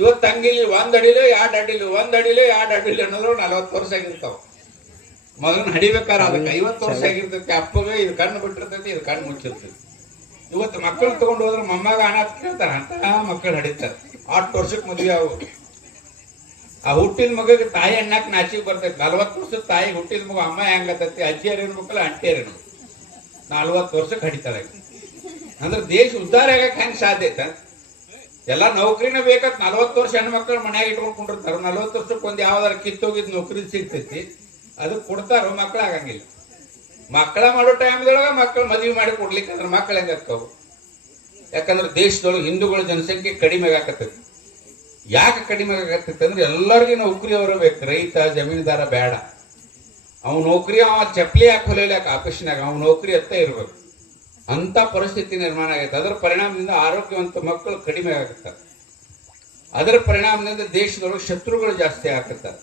ಇವತ್ತು ಹಂಗಿಲ್ಲ, 1 ಅಡಿಲು 2 ಅಡಿಲು 1 ಅಡಿಲು 2 ಅಡಿಲು ಅನ್ನೋದು 40 ವರ್ಷ ಆಗಿರ್ತಾವ. ಮೊದಲನ್ನ ಹಡಿಬೇಕಾರ ಅದಕ್ಕೆ 50 ವರ್ಷ ಆಗಿರ್ತೈತಿ. ಅಪ್ಪಗೆ ಇದು ಕಣ್ಣು ಬಿಟ್ಟಿರ್ತೈತಿ, ಇದು ಕಣ್ಣು ಮುಚ್ಚಿರ್ತೈತಿ. ಇವತ್ತು ಮಕ್ಕಳು ತಗೊಂಡು ಹೋದ್ರೆ ಮೊಮ್ಮಗ ಅನಾಥ ಕೇಳ್ತಾರ, ಅಂತ ಮಕ್ಕಳು ಹಡಿತಾರೆ. 8 ವರ್ಷಕ್ಕೆ ಮದುವೆ ಅವು. ಆ ಹುಟ್ಟಿದ ಮಗಗೆ ತಾಯಿ ಅಣ್ಣಾಕ್ ನಾಚಿಗೆ ಬರ್ತೈತಿ. 40 ವರ್ಷದ ತಾಯಿ ಹುಟ್ಟಿದ ಮಗ ಅಮ್ಮ ಹೆಂಗತೈತಿ, ಅಜ್ಜಿಯರ್ ಇರ್ಬೇಕಲ್ಲ ಅಂಟಿಯರ್ ಇರ್ಬೇಕು. 40 ವರ್ಷಕ್ಕೆ ಹಡಿತಾಳೆ. ಅಂದ್ರೆ ದೇಶ ಉದ್ಧಾರ ಆಗಕ್ಕೆ ಹೆಂಗ್ ಸಾಧ್ಯ ಐತ? ಎಲ್ಲ ನೌಕರಿನ ಬೇಕಂತ 40 ವರ್ಷ ಹೆಣ್ಮಕ್ಳು ಮನ್ಯಾಗ ಇಟ್ಕೊಂಡ್ಕೊಂಡಿರ್ತಾರ. 40 ವರ್ಷಕ್ಕೆ ಒಂದು ಯಾವ್ದಾರ ಕಿತ್ತೋಗಿದ್ ನೌಕರಿ ಸಿಗ್ತೈತಿ, ಅದು ಕೊಡ್ತಾರೋ. ಮಕ್ಳು ಆಗಂಗಿಲ್ಲ. ಮಕ್ಕಳ ಮಾಡೋ ಟೈಮ್ದೊಳಗ ಮಕ್ಕಳು ಮದುವೆ ಮಾಡಿ ಕೊಡ್ಲಿಕ್ಕೆ ಅಂದ್ರೆ ಮಕ್ಕಳು ಹೆಂಗಾಗ್ತಾವ? ಯಾಕಂದ್ರೆ ದೇಶದೊಳಗೆ ಹಿಂದೂಗಳ ಜನಸಂಖ್ಯೆ ಕಡಿಮೆ ಆಗತ್ತೈತಿ. ಯಾಕೆ ಕಡಿಮೆ ಆಗತ್ತೈತಿ ಅಂದ್ರೆ ಎಲ್ಲರಿಗೂ ನೌಕರಿ ಅವರು ಬೇಕು. ರೈತ ಜಮೀನ್ದಾರ ಬೇಡ. ಅವ್ನ ನೌಕರಿ ಅವ ಚಪ್ಪಲಿ ಹಾಕಿ ಹೊಲಿಲಾಕ ಆಫೀಸ್ನಾಗ ಅವ್ನ ನೌಕರಿ ಅತ್ತ ಇರ್ಬೇಕು. ಅಂತ ಪರಿಸ್ಥಿತಿ ನಿರ್ಮಾಣ ಆಗೈತೆ. ಅದರ ಪರಿಣಾಮದಿಂದ ಆರೋಗ್ಯವಂತ ಮಕ್ಕಳು ಕಡಿಮೆ ಆಗುತ್ತಾರೆ. ಅದರ ಪರಿಣಾಮದಿಂದ ದೇಶದೊಳಗೆ ಶತ್ರುಗಳು ಜಾಸ್ತಿ ಆಗತ್ತಾರೆ.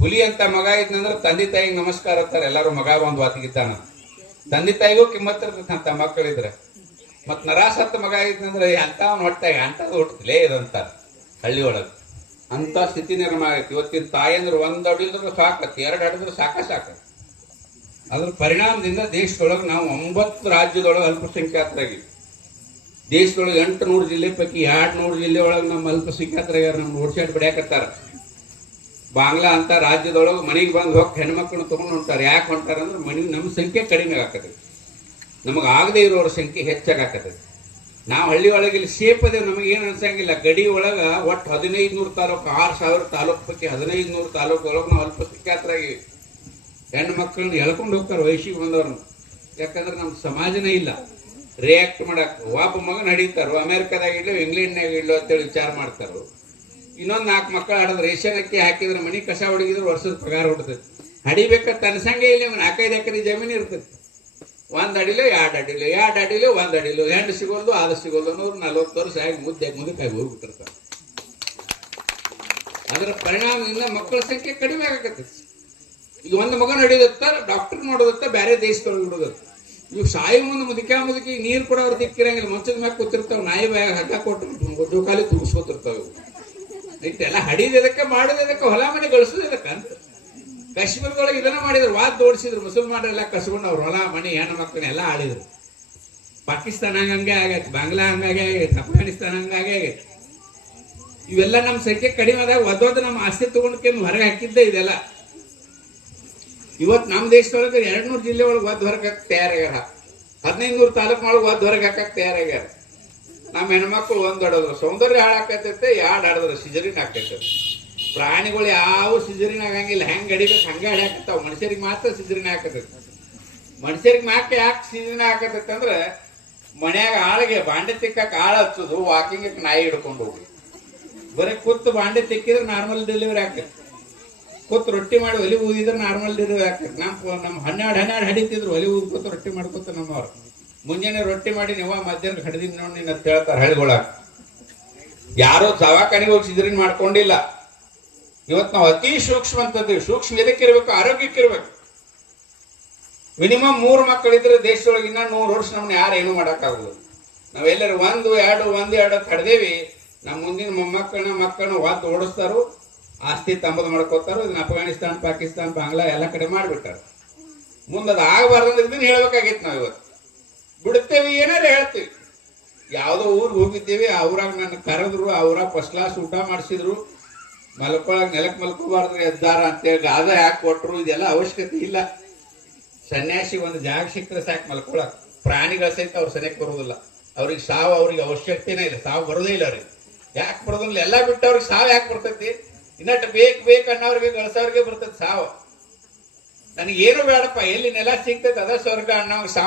ಹುಲಿ ಅಂತ ಮಗ ಇದ್ನಂದ್ರೆ ತಂದೆ ತಾಯಿಗೆ ನಮಸ್ಕಾರ ಅಂತಾರೆ. ಎಲ್ಲರೂ ಮಗ ಒಂದು ವಾತಿಗಿದ್ದಾನ. ತಂದೆ ತಾಯಿಗೂ ಕಿಮ್ಮತ್ ಇರ್ತಂತ ಮಕ್ಕಳಿದ್ರೆ. ಮತ್ ನರಾಸತ್ತ ಮಗ ಇದ್ನಂದ್ರೆ ಅಂತ ಹೊಟ್ಟೆ ಅಂತದ್ ಹುಟ್ಟಲೇ ಇದಂತಾರೆ ಹಳ್ಳಿ ಒಳಗೆ. ಅಂತ ಸ್ಥಿತಿ ನಿರ್ಮಾಣ ಆಗೈತಿ. ಇವತ್ತಿನ ತಾಯಿ ಅಂದ್ರೆ 1 ಅಡಿದ್ರು ಸಾಕತಿ, 2 ಅಡಿದ್ರು ಸಾಕ. ಅದ್ರ ಪರಿಣಾಮದಿಂದ ದೇಶದೊಳಗೆ ನಾವು 9 ರಾಜ್ಯದೊಳಗೆ ಅಲ್ಪಸಂಖ್ಯಾತರಾಗಿ, ದೇಶದೊಳಗೆ 800 ಜಿಲ್ಲೆ ಪೈಕಿ 200 ಜಿಲ್ಲೆ ಒಳಗೆ ನಮ್ಮ ಅಲ್ಪಸಂಖ್ಯಾತರಾಗ ನಮ್ಮ ಓಡ್ಸಾಡ್ ಬಿಡ್ಯಾಕತ್ತಾರ. ಬಾಂಗ್ಲಾ ಅಂತ ರಾಜ್ಯದೊಳಗೆ ಮನೆಗೆ ಬಂದು ಹೋಗಿ ಹೆಣ್ಮಕ್ಳನ್ನ ತಗೊಂಡು ಹೊಂಟಾರೆ. ಯಾಕೆ ಹೊಂಟಾರ ಅಂದ್ರೆ ನಮ್ಮ ಸಂಖ್ಯೆ ಕಡಿಮೆ ಆಗತ್ತೈತಿ, ನಮಗೆ ಆಗದೆ ಇರೋರ ಸಂಖ್ಯೆ ಹೆಚ್ಚಾಗತ್ತೈತಿ. ನಾವು ಹಳ್ಳಿ ಒಳಗೆ ಇಲ್ಲಿ ಸೇಫ್ ಅದೇವು, ನಮಗೆ ಏನು ಅನ್ಸಂಗಿಲ್ಲ. ಗಡಿ ಒಳಗ ಒಟ್ಟು 1500 ತಾಲೂಕು, 6000 ತಾಲೂಕು ಪೈಕಿ 1500 ತಾಲೂಕು ಒಳಗೆ ನಾವು ಅಲ್ಪಸಂಖ್ಯಾತರಾಗಿ ಹೆಣ್ಣು ಮಕ್ಕಳನ್ನ ಎಳ್ಕೊಂಡು ಹೋಗ್ತಾರೆ ವಯಸ್ಸಿಗೆ ಬಂದವ್ರನ್ನ. ಯಾಕಂದ್ರೆ ನಮ್ಮ ಸಮಾಜನೇ ಇಲ್ಲ ರಿಯಾಕ್ಟ್ ಮಾಡಕ್. ಒಬ್ಬ ಮಗನ ಹಡಿತಾರೋ, ಅಮೆರಿಕದಾಗ ಇಲ್ಲೋ ಇಂಗ್ಲೆಂಡ್ನಾಗ ಇಲ್ಲೋ ಅಂತೇಳಿ ವಿಚಾರ ಮಾಡ್ತಾರೋ. ಇನ್ನೊಂದು 4 ಮಕ್ಕಳು ಆಡೋದು, ರೇಷನ್ ಅಕ್ಕಿ ಹಾಕಿದ್ರೆ ಮನಿ ಕಸ ಹೊಡಗಿದ್ರೆ ವರ್ಷದ ಪಗಾರ ಹೊಡ್ತೈತಿ. ಹಡಿಬೇಕಂತ ಅನ್ಸಂಗೆ ಇಲ್ಲ. 4-5 ಎಕರೆ ಜಮೀನು ಇರ್ತೈತಿ. 1 ಅಡಿಲು 2 ಅಡಿಲು 2 ಅಡಿಲು 1 ಅಡಿಲು ಹೆಣ್ಣು ಸಿಗೋದು ಅದು ಸಿಗೋದು 140 ವರ್ಷ ಆಗಿ ಮುದ್ದಕ್ಕಾಗಿ ಹೋಗ್ಬಿಟ್ಟಿರ್ತಾರೆ. ಅದರ ಪರಿಣಾಮದಿಂದ ಮಕ್ಕಳ ಸಂಖ್ಯೆ ಕಡಿಮೆ ಆಗತ್ತೆ. ಈಗ 1 ಮಗನ ಹಿಡಿದತ್ತ ಡಾಕ್ಟರ್ ಮಾಡೋದತ್ತ ಬೇರೆ ದೇಶದೊಳಗೆ ಬಿಡೋದತ್ತ. ಇವು ಸಾಯಿ ಮುಂದೆ ಮುದುಕಿ ನೀರು ಕೂಡ ಅವ್ರು ದಿಕ್ಕಿರಂಗಿಲ್ಲ. ಮಂಚದ ಮ್ಯಾಗ ಕೂತಿರ್ತಾವ, ನಾಯಿ ಬಾಯಾಗ ಹಗ್ಗ ಕೊಟ್ಟು ಜೋಕಾಲಿ ತುಂಬಿಸ್ಕೊತಿರ್ತಾವ. ಎಲ್ಲ ಹಡಿದಕ್ಕೆ ಮಾಡೋದಕ್ಕೆ ಹೊಲ ಮನೆ ಗಳಿಸೋದಕ್ಕೆ ಅಂತ ಕಾಶ್ಮೀರದೊಳಗೆ ಇದನ್ನ ಮಾಡಿದ್ರು. ವಾದ್ ಓಡಿಸಿದ್ರು. ಮುಸಲ್ಮಾನರೆಲ್ಲ ಕಸ್ಕೊಂಡು ಅವ್ರ ಹೊಲ ಮನೆ ಹೆಣ್ಣು ಮಕ್ಕಳನ್ನೆಲ್ಲ ಆಳಿದ್ರು. ಪಾಕಿಸ್ತಾನ ಹಂಗೆ ಆಗೈತೆ, ಬಾಂಗ್ಲಾ ಹಂಗಾಗೆ ಆಗೈತೆ, ಅಫ್ಘಾನಿಸ್ತಾನ ಹಂಗಾಗೆ ಆಗೈತೆ. ಇವೆಲ್ಲ ನಮ್ಮ ಸಂಖ್ಯೆ ಕಡಿಮೆ ಆದಾಗ ಒದ್ದೋದು ನಮ್ಮ ಆಸ್ತಿ ತಗೊಂಡ್ಕೆ ಹೊರಗೆ ಹಾಕಿದ್ದೆ ಇದೆಲ್ಲ. ಇವತ್ತು ನಮ್ಮ ದೇಶದೊಳಗೆ 200 ಜಿಲ್ಲೆ ಒಳಗೆ ಒದ್ದು ಹೊರಗೆ ಹಾಕಿ ತಯಾರಾಗ್ಯಾರ. 1500 ತಾಲೂಕು ಒಳಗೆ ಒದ್ದು ಹೊರಗೆ ಹಾಕಕ್ಕೆ ತಯಾರಾಗ್ಯಾರ. ನಮ್ಮ ಹೆಣ್ಮಕ್ಳು 1 ಅಡೋದ್ರು ಸೌಂದರ್ಯ ಹಾಳಾಕತೈತೆ, 2 ಅಡದ್ರ ಸಿಜರಿನ್ ಹಾಕೈತೆ. ಪ್ರಾಣಿಗಳು ಯಾವ ಸಿಜರಿನ್ ಆಗಂಗಿಲ್ಲ. ಹೆಂಗ್ ಅಡಿಬೇಕು ಹಂಗ ಹಡ್ಯಾಕತ್ತಾವ. ಮನುಷ್ಯರಿಗೆ ಮಾತ್ರ ಸಿಜರಿನ್ ಹಾಕತೈತಿ. ಮನುಷ್ಯರಿಗೆ ಮಾತ್ರ ಯಾಕೆ ಸಿಜರಿನ್ ಹಾಕತೈತೆ ಅಂದ್ರೆ ಮನ್ಯಾಗ ಆಳಿಗೆ ಬಾಂಡೆ ತಿಕ್ಕಕ್ಕೆ ಆಳ ಹಚ್ಚೋದು, ವಾಕಿಂಗ್ ನಾಯಿ ಹಿಡ್ಕೊಂಡು ಹೋಗಿ ಬರೀ ಕೂತು ಬಾಂಡೆ ತಿಕ್ಕಿದ್ರೆ ನಾರ್ಮಲ್ ಡೆಲಿವರಿ ಆಕೈತಿ. ಕೂತು ರೊಟ್ಟಿ ಮಾಡಿ ಒಲಿ ಊದಿದ್ರೆ ನಾರ್ಮಲ್ ಡೆಲಿವರಿ ಆಕೈತಿ. ನಮ್ಮ 12 ಹಡಿತಿದ್ರು ಒಲಿ ಊದ್ಕೊತ ರೊಟ್ಟಿ ಮಾಡ್ಕೊತ ನಮ್ಮವ್ರು. ಮುಂಜಾನೆ ರೊಟ್ಟಿ ಮಾಡಿ ನೀವು ಮಧ್ಯಾಹ್ನ ಹಡಿದಿದ್ ನೋಡಿ ನೀನ್ ಅಂತ ಹೇಳ್ತಾರೆ ಹಳ್ಳಿಗೊಳಗ. ಯಾರೋ ದವಾಖಾನೆಗೆ ಹೋಗಿ ಸಿಜರಿನ್ ಮಾಡ್ಕೊಂಡಿಲ್ಲ. ಇವತ್ತು ನಾವು ಅತಿ ಸೂಕ್ಷ್ಮ ಅಂತಂದೀವಿ. ಸೂಕ್ಷ್ಮ ಎದಕ್ಕಿರ್ಬೇಕು? ಆರೋಗ್ಯಕ್ಕಿರ್ಬೇಕು. ಮಿನಿಮಮ್ 3 ಮಕ್ಕಳಿದ್ರೆ ದೇಶದೊಳಗೆ ಇನ್ನ 100 ವರ್ಷ ನಮ್ಮನ್ನ ಯಾರು ಏನು ಮಾಡಕ್ಕಾಗುದು. ನಾವೆಲ್ಲರೂ 1-2 ತಡೆದೇವಿ. ನಮ್ಮ ಮುಂದಿನ ಮಕ್ಕಳನ್ನ ವಾದ್ ಓಡಿಸ್ತಾರೋ, ಆಸ್ತಿ ತಂಬದು ಮಾಡ್ಕೋತಾರೋ. ಇದನ್ನ ಅಫ್ಘಾನಿಸ್ತಾನ, ಪಾಕಿಸ್ತಾನ, ಬಾಂಗ್ಲಾ ಎಲ್ಲ ಕಡೆ ಮಾಡಿಬಿಟ್ಟಾರ. ಮುಂದೆ ಅದು ಆಗಬಾರ್ದು ಇದನ್ನ ಹೇಳ್ಬೇಕಾಗಿತ್ತು. ನಾವು ಇವತ್ತು ಬಿಡುತ್ತೇವೆ, ಏನಾರ ಹೇಳ್ತೀವಿ. ಯಾವುದೋ ಊರಿಗೆ ಹೋಗಿದ್ದೇವೆ, ಅವ್ರಾಗ ನನ್ನ ಕರೆದ್ರು, ಅವ್ರಾಗ ಫಸ್ಟ್ ಕ್ಲಾಸ್ ಊಟ ಮಾಡಿಸಿದ್ರು, ಮಲ್ಕೊಳಕ್ ನೆಲಕ್ಕೆ ಮಲ್ಕೋಬಾರ್ದು ಎದ್ದಾರ ಅಂತೇಳಿ ಗಾದ ಯಾಕೆ ಕೊಟ್ರು, ಇದೆಲ್ಲ ಅವಶ್ಯಕತೆ ಇಲ್ಲ. ಸನ್ಯಾಸಿ ಒಂದು ಜಾಗ ಸಿಕ್ಕರೆ ಸಾಕು ಮಲ್ಕೊಳಕ್. ಪ್ರಾಣಿಗಳ ಸಹಿತ ಅವ್ರ ಸನಿಯಕ್ಕೆ ಬರುವುದಿಲ್ಲ. ಅವ್ರಿಗೆ ಸಾವು ಅವ್ರಿಗೆ ಅವಶ್ಯಕತೆನೇ ಇಲ್ಲ. ಸಾವು ಬರೋದೇ ಇಲ್ಲ ಅವ್ರಿಗೆ. ಯಾಕೆ ಬರೋದಿಲ್ಲ? ಎಲ್ಲ ಬಿಟ್ಟು ಅವ್ರಿಗೆ ಸಾವು ಯಾಕೆ ಬರ್ತೈತಿ? ಇನ್ನಟ್ಟು ಬೇಕು ಅನ್ನೋರಿಗೆ ಗಳಿಸೋರಿಗೆ ಬರ್ತೈತಿ ಸಾವು. ನನಗೇನು ಬೇಡಪ್ಪ, ಎಲ್ಲಿ ನೆಲ ಸಿಗ್ತೈತೆ ಅದ ಸ್ವರ್ಗ ಅನ್ನೋ ಸಾವು